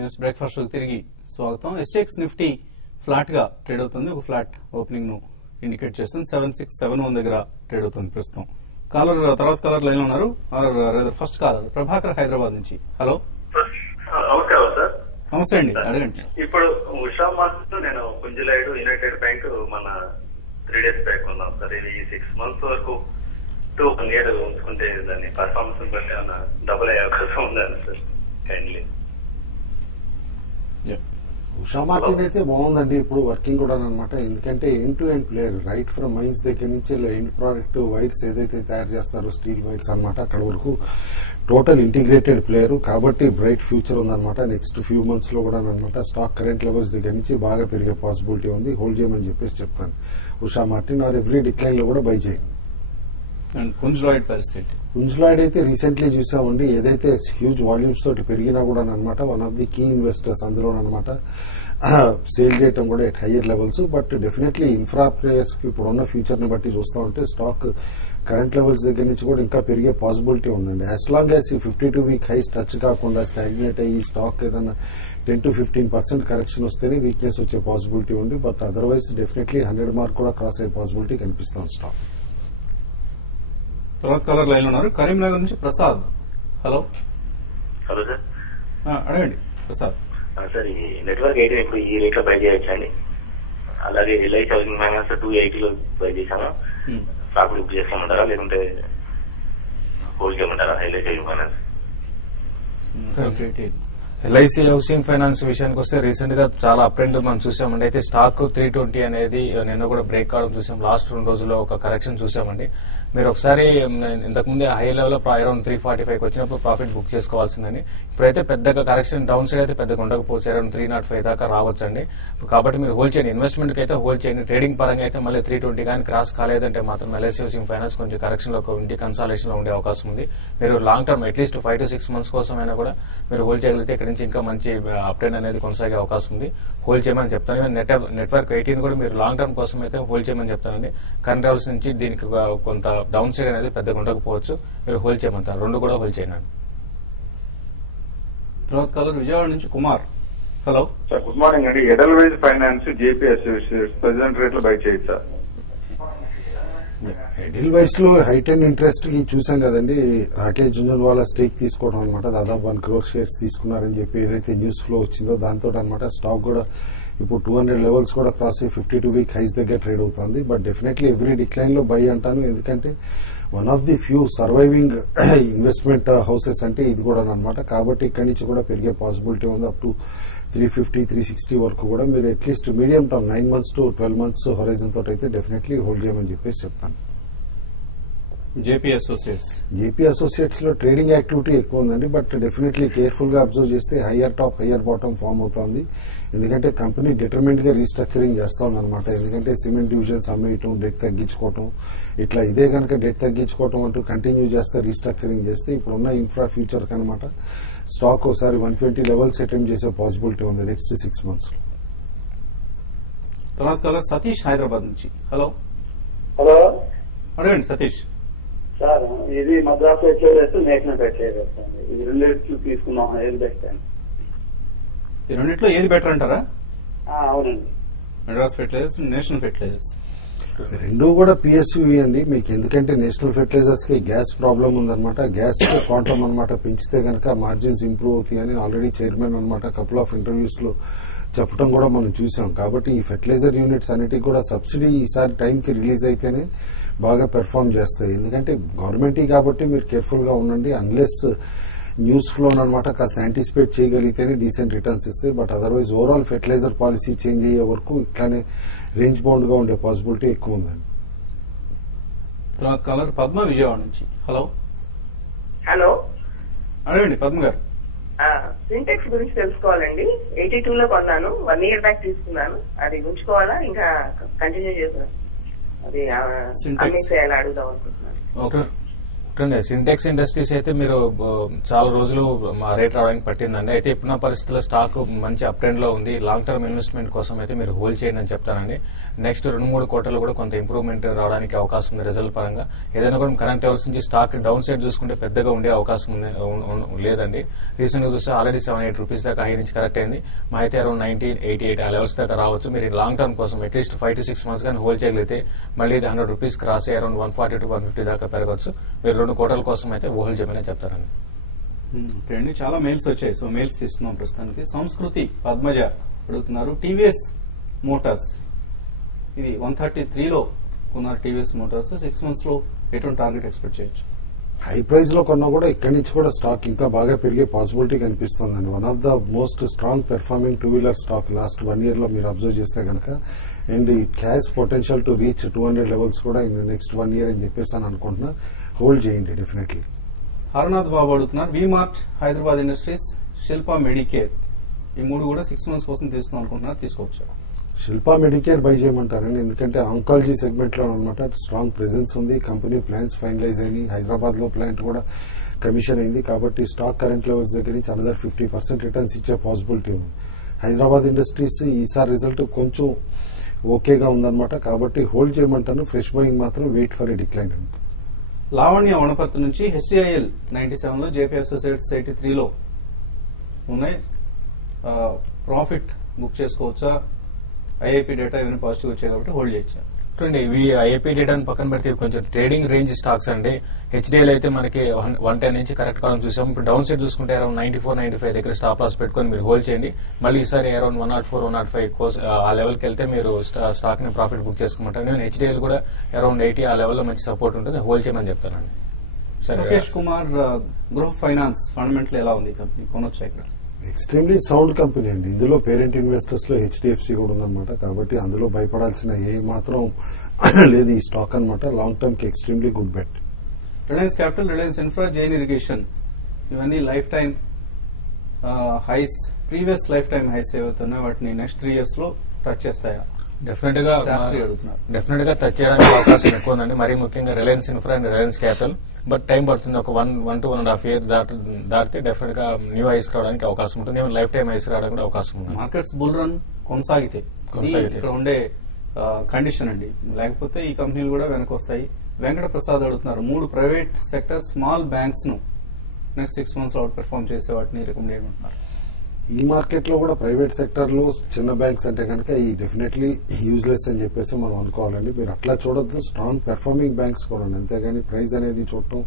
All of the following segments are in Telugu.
న్యూస్ బ్రేక్ఫాస్ట్ తిరిగి స్వాగతం. ఎస్ఎక్స్ నిఫ్టీ ఫ్లాట్ గా ట్రేడ్ అవుతుంది. ఒక ఫ్లాట్ ఓపెనింగ్ ను ఇండికేట్ చేస్తుంది. 7671 దగ్గర ట్రేడ్ అవుతుంది ప్రస్తుతం. తర్వాత కాలర్ లైన్ లో ఉన్నారు. ఫస్ట్ కాలర్ ప్రభాకర్ హైదరాబాద్ నుంచి. హలో, నమస్కారం సార్. నమస్తే అండి, అడగండి. ఇప్పుడు ఉషా మార్కెట్ నేను పుంజులైడ్ యునైటెడ్ బ్యాంక్ మన 3 days బ్యాక్ ఉన్నాం సార్. ఇది 6 months వరకు 1 year ఉంచుకుంటే దాన్ని పర్ఫార్మెన్స్ బట్టి ఏమన్నా డబుల్ అయ్యే అవకాశం ఉందని సార్ కైండ్లీ. ఉషా మార్కెట్ అయితే బాగుందండి. ఇప్పుడు వర్కింగ్ కూడా అనమాట. ఎందుకంటే end to end player, right from mines దగ్గర నుంచి ఎండ్ ప్రోడక్ట్ వైర్స్ ఏదైతే తయారు చేస్తారో స్టీల్ వైర్స్ అనమాట, అక్కడ వరకు టోటల్ ఇంటిగ్రేటెడ్ ప్లేయర్ కాబట్టి బ్రైట్ ఫ్యూచర్ ఉందన్నమాట. నెక్స్ట్ ఫ్యూ మంత్స్ లో కూడా అనమాట స్టాక్ కరెంట్ లెవెల్స్ దగ్గర నుంచి బాగా పెరిగే పాసిబిలిటీ ఉంది. హోల్డ్ చేయమని చెప్పేసి చెప్తాను. Usha Martin or every decline లో కూడా బై చేయండి. పుంజ్లాయిడ్ పరిస్థితి, పుంజ్లాయిడ్ అయితే రీసెంట్లీ చూసామండి. ఏదైతే హ్యూజ్ వాల్యూమ్స్ తోటి పెరిగినా కూడా అనమాట one of the key investors అందులో అనమాట సేల్ చేయడం కూడా at higher levels. But definitely infra players కి ఇప్పుడున్న ఫ్యూచర్ ని బట్టి చూస్తా ఉంటే స్టాక్ కరెంట్ లెవెల్స్ దగ్గర నుంచి కూడా ఇంకా పెరిగే పాసిబిలిటీ ఉందండి. యాజ్ లాంగ్ యాజ్ ఈ 52-week హైస్ టచ్ కాకుండా స్టాగ్నేట్ అయ్యి స్టాక్ ఏదైనా 10 to 15% కరెక్షన్ వస్తేనే వీక్నెస్ వచ్చే పాసిబిలిటీ ఉంది. బట్ అదర్వైజ్ డెఫినెట్లీ 100 మార్క్ కూడా క్రాస్ అయ్యే పాసిబిలిటీ కనిపిస్తుంది స్టాక్. తర్వాత కాలర్ లైన్ ఉన్నారు. కరీంనగర్ నుంచి ప్రసాద్. హలో. హలో సార్, అడగండి ప్రసాద్. సార్ ఈ నెట్వర్క్ అయితే ఇప్పుడు ఈ రేట్ లో బై చేయొచ్చండి. అలాగే రిలయన్స్ హౌసింగ్ ఫైనాన్స్ 280 బై చేశాను. స్టాక్ బుక్ చేసుకోమంటారా లేకుంటే హోల్డ్ చేయమంటారా? Reliance housing finance LIC housing finance విషయానికి వస్తే రీసెంట్ గా చాలా అప్ అండ్ మనం చూసామండి. అయితే స్టాక్ 320 అనేది నిన్న కూడా బ్రేక్ కావడం చూసాం. లాస్ట్ 2 రోజుల్లో ఒక కరెక్షన్ చూసామండి. మీరు ఒకసారి ఇంతకుముందే హై లెవెల్ లో అరౌండ్ 345 వచ్చినప్పుడు ప్రాఫిట్ బుక్ చేసుకోవాల్సిందని. ఇప్పుడైతే పెద్దగా కరెక్షన్ డౌన్ సైడ్ అయితే పెద్దగా ఉండకపోవచ్చు. అరౌండ్ 305 దాకా రావచ్చండి. కాబట్టి మీరు హోల్డ్ చేయండి. ఇన్వెస్ట్మెంట్ కి అయితే హోల్డ్ చేయండి. ట్రేడింగ్ పరంగా అయితే మళ్ళీ 320 కానీ క్రాస్ కాలేదంటే మాత్రం ఎల్ఐసి హౌసింగ్ ఫైనాన్స్ కొంచెం కరెక్షన్ లో ఇంటి కన్సాలేషన్ లో ఉండే అవకాశం ఉంది. మీరు long term at least 5 to 6 months కోసమైనా కూడా మీరు హోల్డ్ చేయగలిగితే ఇక్కడ నుంచి ఇంకా మంచి అప్ ట్రెండ్ అనేది కొనసాగే అవకాశం ఉంది. హోల్డ్ చేయమని చెప్తాను. నెట్వర్క్ 18 కూడా మీరు లాంగ్ టర్మ్ కోసం అయితే హోల్డ్ చేయమని చెప్తానండి. కరెంట్ లెవెల్స్ నుంచి దీనికి కొంత డౌన్ సైడ్ అనేది పెద్దగా ఉండకపోవచ్చు. మీరు హోల్డ్ చేయమంటారు. 2 కూడా హోల్డ్ చేయండి. తర్వాత కాలర్ విజయవాడ నుంచి Kumar. Hello sir, good morning అండి. ఎడల్వైజ్ ఫైనాన్స్ జేపీఎస్ ప్రెసెంట్ రేట్ లో బై చేయొచ్చు సార్. ఎడిల్ వైస్ లో హైట్ అండ్ ఇంట్రెస్ట్ కి చూసాం కదండి. రాకేష్ జుంజున్వాలా స్టేక్ తీసుకోవడం అనమాట. దాదాపు 1 crore షేర్స్ తీసుకున్నారని చెప్పి ఏదైతే న్యూస్ ఫ్లో వచ్చిందో దాంతో అనమాట స్టాక్ కూడా ఇప్పుడు 200 లెవెల్స్ కూడా క్రాస్ అయ్యి 52-week హైస్ దగ్గర ట్రేడ్ అవుతుంది. బట్ డెఫినెట్లీ ఎవ్రీ డిక్లైన్ లో బై అంటాను. ఎందుకంటే one of the few surviving investment houses అంటే ఇది కూడా అనమాట. కాబట్టి ఇక్కడి నుంచి కూడా పెరిగే పాసిబిలిటీ ఉంది. అప్ టు 350, 360 వరకు కూడా మీరు at least medium term 9 months to 12 months horizon తోటి అయితే డెఫినెట్లీ హోల్డ్ చేయమని చెప్పేసి చెప్తాను. జేపీ అసోసియేట్స్ లో ట్రేడింగ్ యాక్టివిటీ ఎక్కువ ఉందండి. బట్ డెఫినెట్లీ కేర్ఫుల్ గా అబ్జర్వ్ చేస్తే higher top higher bottom form అవుతుంది. ఎందుకంటే కంపెనీ డిటర్మిన్డ్ గా రీస్ట్రక్చరింగ్ చేస్తోంది అనమాట. ఎందుకంటే సిమెంట్ డివిజన్స్ అమ్మేయటం, డెట్ తగ్గించుకోవటం, ఇట్లా ఇదే కనుక డెట్ తగ్గించుకోవటం అంటూ కంటిన్యూ చేస్తే రీస్ట్రక్చరింగ్ చేస్తే ఇప్పుడున్న ఇన్ఫ్రా ఫ్యూచర్ కనమాట స్టాక్ ఒకసారి 120 లెవెల్స్ అటెంప్ట్ చేసే పాసిబిలిటీ ఉంది నెక్స్ట్ 6 months లో. తర్వాత కాలర్ సతీష్ హైదరాబాద్ నుంచి. హలో. హలో, అడగండి సతీష్. సార్ ఇది మద్రాస్ పెట్టలేదు, నేషనల్ పెట్టలేదు. ఇది 2 తీసుకున్నాం. ఏది బెస్ట్ అని ఈ రెండిట్లో ఏది బెటర్ అంటారా? అవునండి. మద్రాస్ ఫెర్టిలైజర్స్, నేషనల్ ఫెర్టిలైజర్స్ రెండు కూడా పిఎస్యువి అండి మీకు. ఎందుకంటే నేషనల్ ఫెర్టిలైజర్స్ కి గ్యాస్ ప్రాబ్లం ఉందన్నమాట. గ్యాస్ క్వాంటమ్ అనమాట పెంచితే కనుక మార్జిన్స్ ఇంప్రూవ్ అవుతాయని ఆల్రెడీ చైర్మన్ అనమాట కపుల్ ఆఫ్ ఇంటర్వ్యూస్ లో చెప్పడం కూడా మనం చూసాం. కాబట్టి ఈ ఫెర్టిలైజర్ యూనిట్స్ అన్నిటికీ కూడా సబ్సిడీ ఈసారి టైంకి రిలీజ్ అయితేనే బాగా పెర్ఫార్మ్ చేస్తాయి. ఎందుకంటే గవర్నమెంట్ కాబట్టి మీరు కేర్ఫుల్ గా ఉండండి. అన్లెస్ న్యూస్ ఫ్లో అనమాట కాస్త యాంటిసిపేట్ చేయగలిగితేనే డీసెంట్ రిటర్న్స్ ఇస్తాయి. But otherwise overall fertiliser policy change అయ్యే వరకు ఇట్లానే రేంజ్ బౌండ్ గా ఉండే పాసిబిలిటీ ఎక్కువ ఉందండి. తర్వాత కాలర్ పద్మ విజయవాడ నుంచి. హలో. హలో, అడగండి పద్మ గారు. సింటెక్స్ గురించి తెలుసుకోవాలండి. 82 లో కొన్నాను, 1 year బ్యాక్ తీసుకున్నాను. అది ఉంచుకోవాలా ఇంకా కంటిన్యూ చేస్తున్నాను? అది అమ్మేసేయాలి అడుగుదాం అనుకుంటున్నాను. ఓకే. సింటెక్స్ ఇండస్ట్రీస్ అయితే మీరు చాలా రోజులు రేట్ రావడానికి పట్టిందండి. అయితే ఇప్పుడున్న పరిస్థితుల్లో స్టాక్ మంచి అప్ ట్రెండ్ లో ఉంది. లాంగ్ టర్మ్ ఇన్వెస్ట్మెంట్ కోసం అయితే మీరు హోల్డ్ చేయండి అని చెప్తానండి. నెక్స్ట్ 2-3 క్వార్టర్లు కూడా కొంత ఇంప్రూవ్మెంట్ రావడానికి అవకాశం ఉంది రిజల్ట్ పరంగా. ఏదైనా కూడా కరెంట్ లెవెల్స్ నుంచి స్టాక్ డౌన్ సైడ్ చూసుకుంటే పెద్దగా ఉండే అవకాశం లేదండి. రీసెంట్ గా చూస్తే ఆల్రెడీ 7-8 రూపీస్ దాకా హై నుంచి కరెక్ట్ అయింది. మా అయితే అరౌండ్ 90-88 ఆ లెవెల్స్ దాకా రావచ్చు. మీరు లాంగ్ టర్మ్ కోసం అట్లీస్ట్ 5 to 6 months కానీ హోల్డ్ చేయగలిగితే మళ్ళీ ఇది 100 రూపీస్ క్రాస్ అయ్యి అరౌండ్ 140 to 150 దాకా పెరగవచ్చు. మీరు 2 క్వార్టర్ల కోసం అయితే హోల్డ్ చేయమని చెప్తారండి. ఓకే అండి, చాలా మెయిల్స్ వచ్చాయి. సో మెయిల్స్ తీస్తున్నాం ప్రస్తుతానికి. సంస్కృతి పద్మజ అడుగుతున్నారు, టీవీఎస్ మోటార్స్ ఇది 133లో కొన్నారు. టీవీఎస్ మోటార్స్ 6 months లో ఎటువంటి టార్గెట్ ఎక్స్పెక్ట్ చేయొచ్చు? హై ప్రైస్ లో కొన్నా కూడా ఇక్కడి నుంచి కూడా స్టాక్ ఇంకా బాగా పెరిగే పాసిబిలిటీ కనిపిస్తుందండి. One of the most strong performing 2-wheeler stock last 1 year లో మీరు అబ్జర్వ్ చేస్తే కనుక. And it has potential to reach 200 levels కూడా ఇన్ నెక్స్ట్ 1 year అని చెప్పేసి అని అనుకుంటున్నా. హోల్డ్ చేయండి డెఫినెట్లీ. హరనాథ్ బాబు అడుగుతున్నారు, V Mart, Hyderabad Industries, Shilpa Medicare ఈ 3 కూడా 6 months కోసం తీసుకుందాం అనుకుంటున్నారు, తీసుకోవచ్చు? శిల్పా మెడికేర్ బై చేయమంటారండి. ఎందుకంటే ఆంకాలజీ సెగ్మెంట్ లో అనమాట స్ట్రాంగ్ ప్రెజెన్స్ ఉంది. కంపెనీ ప్లాన్స్ ఫైనలైజ్ అయినాయి. హైదరాబాద్ లో ప్లాంట్ కూడా కమిషన్ అయింది. కాబట్టి స్టాక్ కరెంట్ లెవెల్స్ దగ్గర నుంచి అనదర్ 50% రిటర్న్స్ ఇచ్చే పాసిబిలిటీ ఉంది. హైదరాబాద్ ఇండస్ట్రీస్ ఈసారి రిజల్ట్ కొంచెం ఓకేగా ఉందన్నమాట. కాబట్టి హోల్డ్ చేయమంటాను. ఫ్రెష్ బయింగ్ మాత్రం వెయిట్ ఫర్ ఎ డిక్లైన్ అండి. లావణ్య వనపర్తి నుంచి హెచ్డిఐఎల్ 97లో, జేపీ అసోసియేట్స్ 83లో ఉన్నాయి. ప్రాఫిట్ బుక్ చేసుకోవచ్చా? ఐఐపీ డేటా ఇవన్నీ పాజిటివ్ వచ్చాయి కాబట్టి హోల్డ్ చేయొచ్చా? చూడండి, ఇవి ఐఐపీ డేటాను పక్కన పెడితే కొంచెం ట్రేడింగ్ రేంజ్ స్టాక్స్ అండి. హెచ్డిఎల్ అయితే మనకి 110 నుంచి కరెక్ట్ కావడం చూసాం. ఇప్పుడు డౌన్ సైడ్ చూసుకుంటే అరౌండ్ 94-95 దగ్గర స్టాప్ లాస్ పెట్టుకుని మీరు హోల్డ్ చేయండి. మళ్ళీ ఈసారి అరౌండ్ 104-105 ఆ లెవెల్కి వెళ్తే మీరు స్టాక్ ని ప్రాఫిట్ బుక్ చేసుకోమంటారు. నేను హెచ్డిఎల్ కూడా అరౌండ్ 80 ఆ లెవెల్లో మంచి సపోర్ట్ ఉంటుంది, హోల్డ్ చేయమని చెప్తానండి. ముఖేష్ కుమార్, గృహ ఫైనాన్స్ ఫండమెంటల్ ఎలా ఉంది కంపెనీ, కొనొచ్చా ఇక్కడ? ఎక్స్ట్రీమ్లీ సౌండ్ కంపెనీ అండి. ఇందులో పేరెంట్ ఇన్వెస్టర్స్ లో హెచ్డిఎఫ్సి కూడా ఉందన్నమాట. కాబట్టి అందులో భయపడాల్సిన ఏ మాత్రం లేదు ఈ స్టాక్ అనమాట. లాంగ్ టర్మ్ కి extremely good bet. Reliance Capital, Reliance Infra, Jain Irrigation ఇవన్నీ life time highs, previous life time highs ఏవైతున్నాయో వాటిని నెక్స్ట్ 3 years లో టచ్ చేస్తాయా? డెఫినెట్ గా టచ్ చేయడానికి అవకాశం ఎక్కువ ఉందండి. మరీ ముఖ్యంగా Reliance Infra and Reliance Capital. But time పడుతుంది. ఒక 1 to 1.5 years దాటితే డెఫినెట్ గా న్యూ హైస్ రావడానికి అవకాశం ఉంటుంది. లైఫ్ టైం హైస్ రావడానికి కూడా అవకాశం ఉంటుంది. మార్కెట్స్ బుల్ రన్ కొనసాగితే ఇక్కడ ఉండే కండిషన్ అండి. లేకపోతే ఈ కంపెనీలు కూడా వెనక వస్తాయి. వెంకట ప్రసాద్ అడుగుతున్నారు, 3 ప్రైవేట్ సెక్టర్ స్మాల్ బ్యాంక్స్ ను నెక్స్ట్ 6 months అవుట్ పెర్ఫార్మ్ చేసే వాటిని రికమెండ్ చేయమంటున్నారు. ఈ మార్కెట్ లో కూడా ప్రైవేట్ సెక్టర్ లో చిన్న బ్యాంక్స్ అంటే కనుక ఈ డెఫినెట్లీ యూజ్లెస్ అని చెప్పేసి మనం అనుకోవాలండి. మీరు అట్లా చూడొద్దు, స్ట్రాంగ్ పెర్ఫార్మింగ్ బ్యాంక్స్ కొనండి. అంతేగాని ప్రైస్ అనేది చూడటం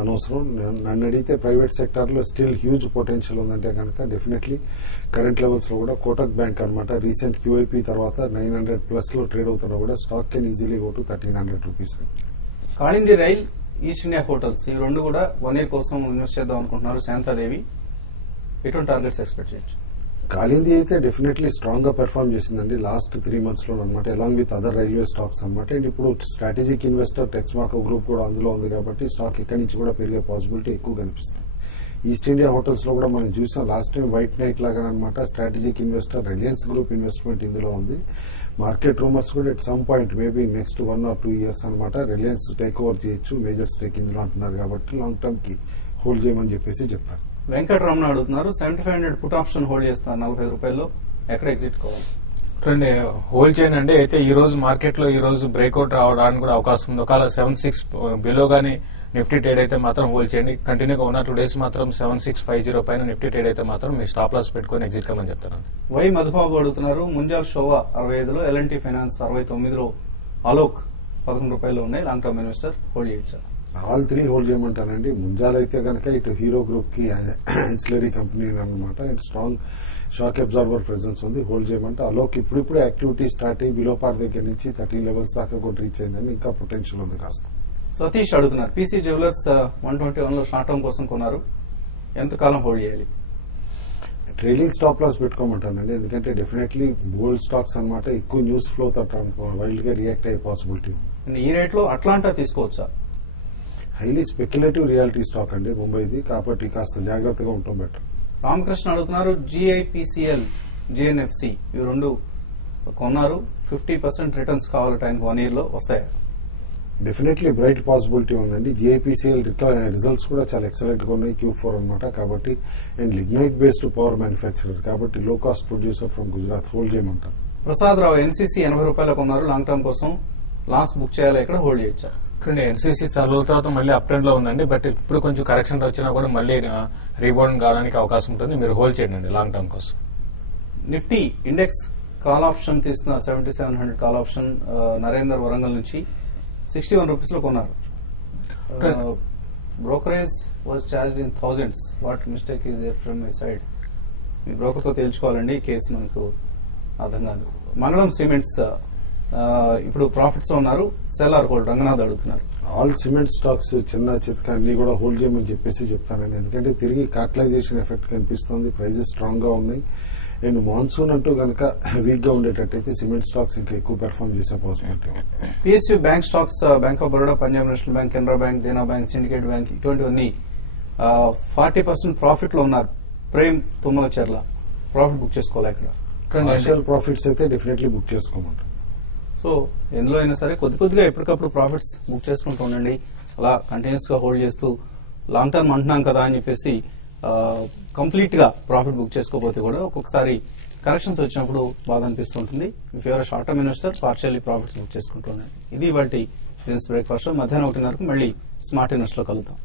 అనవసరం. నన్ను అడిగితే ప్రైవేట్ సెక్టర్ లో స్టిల్ హ్యూజ్ పొటెన్షియల్ ఉందంటే కనుక డెఫినెట్లీ కరెంట్ లెవెల్స్ లో కూడా కోటక్ బ్యాంక్ అనమాట రీసెంట్ క్యూఐపీ తర్వాత 900+ లో ట్రేడ్ అవుతున్నా కూడా stock can easily go to 1300 rupees. Kalindi rail, east India hotels ఈ 2 కూడా 1 year కోసం ఇన్వెస్ట్ చేద్దాం అనుకుంటున్నారు. శాంతాదేవి ఎటువంటి టార్గెట్స్ ఎక్స్పెక్ట్ చేయొచ్చు? కాళింది అయితే డెఫినెట్లీ స్ట్రాంగ్ గా పెర్ఫార్మ్ చేసిందండి లాస్ట్ 3 months లో అనమాట, along with other railway stocks అనమాట. అండ్ ఇప్పుడు స్ట్రాటజిక్ ఇన్వెస్టర్ టెక్స్మాకో గ్రూప్ కూడా అందులో ఉంది కాబట్టి స్టాక్ ఇక్కడి నుంచి కూడా పెరిగే పాసిబిలిటీ ఎక్కువ కనిపిస్తుంది. ఈస్ట్ ఇండియా హోటల్స్ లో కూడా మనం చూసాం లాస్ట్ టైం వైట్ నైట్ లాగా అనమాట. Strategic investor Reliance group investment ఇందులో ఉంది. మార్కెట్ రూమర్స్ కూడా at some point maybe next 1 or 2 years అనమాట రిలయన్స్ టేక్ ఓవర్ చేయొచ్చు, మేజర్ స్టేక్ ఇందులో అంటున్నారు. కాబట్టి లాంగ్ టర్మ్ కి హోల్డ్ చేయమని చెప్పేసి చెప్తారు. వెంకటరమణ అడుగుతున్నారు, 7500 పుట్ ఆప్షన్ హోల్డ్ చేస్తున్నారు 45 రూపాయల్లో, ఎక్కడ ఎగ్జిట్ కావాలి? హోల్డ్ చేయండి. అయితే ఈ రోజు మార్కెట్ లో ఈ రోజు బ్రేక్అవుట్ రావడానికి కూడా అవకాశం ఉంది. ఒకవేళ 76 బిలో గానీ నిఫ్టీ ట్రేడ్ అయితే మాత్రం హోల్డ్ చేయండి. కంటిన్యూగా 1 or 2 days మాత్రం 7650 పైన నిఫ్టీ ట్రేడ్ అయితే మాత్రం మీ స్టాప్ లాస్ పెట్టుకుని ఎగ్జిట్ కమని చెప్తాను. వై మధుబాబు అడుగుతున్నారు, ముంజాల్ షోవా 65లో, ఎల్ఎన్టీ ఫైనాన్స్ 69లో, అలోక్ 11 రూపాయలు ఉన్నాయి. లాంగ్ టర్మ్ ఇన్వెస్టర్ హోల్డ్ చేయొచ్చు. ఆల్ 3 హోల్డ్ చేయమంటానండి. ముంజాల్ అయితే కనుక ఇటు హీరో గ్రూప్ కి యాన్సిలరీ కంపెనీ అనమాట. And strong shock absorber presence ఉంది, హోల్డ్ చేయమంటే. అలోక్ ఇప్పుడిప్పుడే యాక్టివిటీ స్టార్ట్ అయ్యి బిలో పార్ దగ్గర నుంచి 13 levels దాకా కూడా రీచ్ అయిందని ఇంకా పొటెన్షియల్ ఉంది కాస్త. సతీష్ అడుగుతున్నారు, పీసీ జ్యువెలర్స్ 121లో షార్ట్ టర్మ్ కోసం కొన్నారు, ఎంతకాలం హోల్డ్ చేయాలి? ట్రైలింగ్ స్టాప్ లాస్ పెట్టుకోమంటానండి. ఎందుకంటే డెఫినెట్లీ గోల్డ్ స్టాక్స్ అనమాట ఎక్కువ న్యూస్ ఫ్లో వైల్డ్ గా రియాక్ట్ అయ్యే పాసిబిలిటీ ఉంది. ఈ రేట్ లో అట్లాంటా తీసుకోవచ్చా? హైలీ స్పెక్యులేటివ్ రియాలిటీ స్టాక్ అండి ముంబైది, కాబట్టి కాస్త జాగ్రత్తగా ఉండటం బెటర్. రామకృష్ణ అడుగుతున్నారు, జిఐపిసిఎల్, జిఎన్ఎఫ్సి ఇవి 2 కొన్నారు, 50% రిటర్న్స్ కావాలి టైంకి 1 year లో వస్తాయా? డెఫినెట్లీ బ్రైట్ పాసిబిలిటీ ఉందండి. జిఐపిసిఎల్ రిజల్ట్స్ కూడా చాలా ఎక్సలెంట్ గా ఉన్నాయి Q4 అనమాట. కాబట్టి and lignite based power manufacturer కాబట్టి లో cost producer from Gujarat hold చేయమంటారు. ప్రసాద్ రావు ఎన్సీసీ 80 రూపాయలకు ఉన్నారు. లాంగ్ టర్మ్ కోసం లాస్ బుక్ చేయాలి, ఇక్కడ హోల్డ్ చేయొచ్చా? ఎన్సీసీ చాలా రోజుల తర్వాత మళ్ళీ అప్ ట్రెండ్ లో ఉందండి. బట్ ఇప్పుడు కొంచెం కరెక్షన్ వచ్చినా కూడా మళ్ళీ రీబౌండ్ కావడానికి అవకాశం ఉంటుంది. మీరు హోల్డ్ చేయండి లాంగ్ టర్మ్ కోసం. నిఫ్టీ ఇండెక్స్ కాల్ ఆప్షన్ తీసుకున్న 7700 కాల్ ఆప్షన్ నరేందర్ వరంగల్ నుంచి 61 రూపీస్ లో కొన్నారు. Brokerage was charged in thousands. What mistake is there from my side? మీ బ్రోకర్ తో తేల్చుకోవాలండి, ఈ కేసు మనకు అర్థం కాదు. మంగళం సిమెంట్స్ ఇప్పుడు ప్రాఫిట్స్ లో ఉన్నారు. Cell are hold? రంగనాథ్ అడుగుతున్నారు. ఆల్ సిమెంట్ స్టాక్స్ చిన్న చితక అన్ని కూడా హోల్డ్ చేయమని చెప్పేసి చెప్తానండి. ఎందుకంటే తిరిగి కార్టలైజేషన్ ఎఫెక్ట్ కనిపిస్తుంది, ప్రైజెస్ స్ట్రాంగ్ గా ఉన్నాయి. అండ్ మాన్సూన్ అంటూ కనుక వీక్ గా ఉండేటట్టయితే సిమెంట్ స్టాక్స్ ఇంకా ఎక్కువ పెర్ఫార్మ్ చేసే పాసిబిలిటీ ఉంది. PSU bank stocks bank of Baroda, Punjab National Bank, Canara bank, Dena bank, Syndicate bank ఇటువంటివన్నీ 40% ప్రాఫిట్ లో ఉన్నారు. ప్రేమ్ తుమ్మలచెర్ల ప్రాఫిట్ బుక్ చేసుకోవాలి ఇక్కడ. కమర్షియల్ ప్రాఫిట్స్ అయితే డెఫినెట్లీ బుక్ చేసుకోమంటారు. సో ఎందులో అయినా సరే కొద్దిగా ఎప్పటికప్పుడు ప్రాఫిట్స్ బుక్ చేసుకుంటూ ఉండండి. అలా కంటిన్యూస్ గా హోల్డ్ చేస్తూ లాంగ్ టర్మ్ అంటున్నాం కదా అని చెప్పేసి కంప్లీట్ గా ప్రాఫిట్ బుక్ చేసుకోకపోతే కూడా ఒక్కొక్కసారి కరెక్షన్స్ వచ్చినప్పుడు బాధ అనిపిస్తూ ఉంటుంది. If you're short term investor partially profits book చేసుకుంటూ ఉండండి. ఇది వాటి బిజినెస్ బ్రేక్ఫాస్ట్. మధ్యాహ్నం 1:30 మళ్ళీ స్మార్ట్ ఇన్వెస్ట్ లో కలుద్దాం.